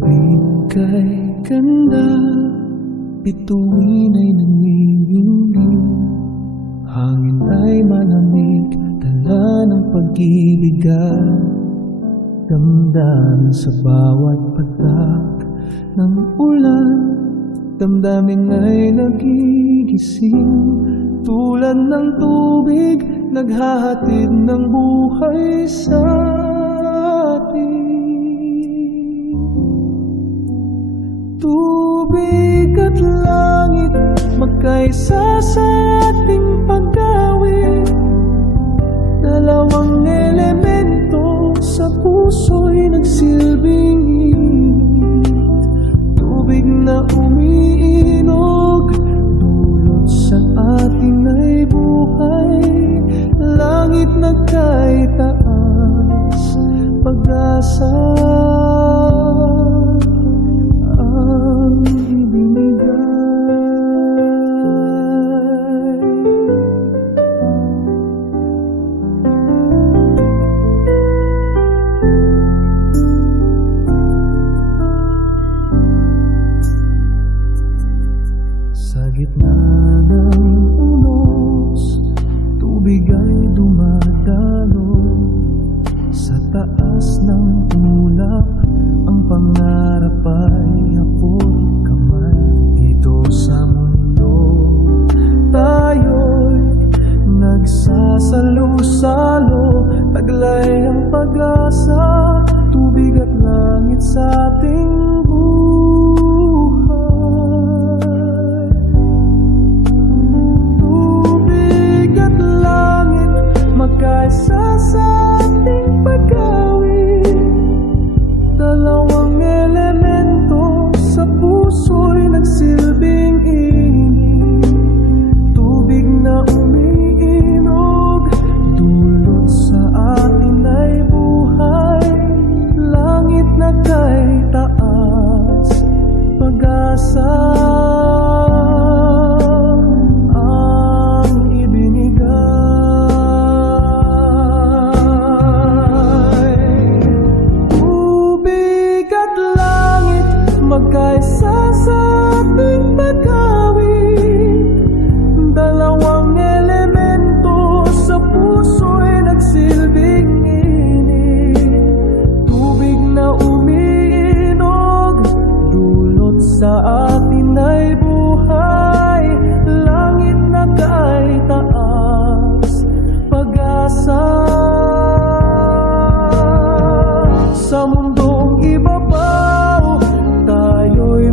Tubig kay ganda, bituin ay nanginginig, hangin ay malamig, dala ng pag-ibig at damdamin sa bawat patak ng ulan. Damdamin ay nagigising, tulad ng tubig, naghahatid ng buhay sa atin. Tubig at langit, magkaisa sa ating pagkawin. Dalawang elemento sa puso'y nagsilbing init. Tubig na umiinog, dulot sa atin ay buhay. Langit na kay taas, pag-asa ang ibinigay. Sa gitna ng unos, tubig ay dumadalo. Sa taas ng ulap, ang pangarap ay hapon kamay. Dito sa mundo, tayo'y nagsasalo-salo. Taglay ang pag-asa, tubig at langit sa ating buhay. Tubig at langit, magkaisa sa ating pagkawin. Dalawang elemento sa puso'y nagsilbing init. Tubig na umiinog, dulot sa atin ay buhay. Langit na kay taas, pag-asa ang ibinigay. Tubig at langit, magkaisa sa ating pagkawin. Dalawang elemento sa puso'y nagsilbing init. Tubig na umiinog, dulot sa atin ay buhay. Langit na kay taas, pag-asa sa mundong ibabaw, tayo'y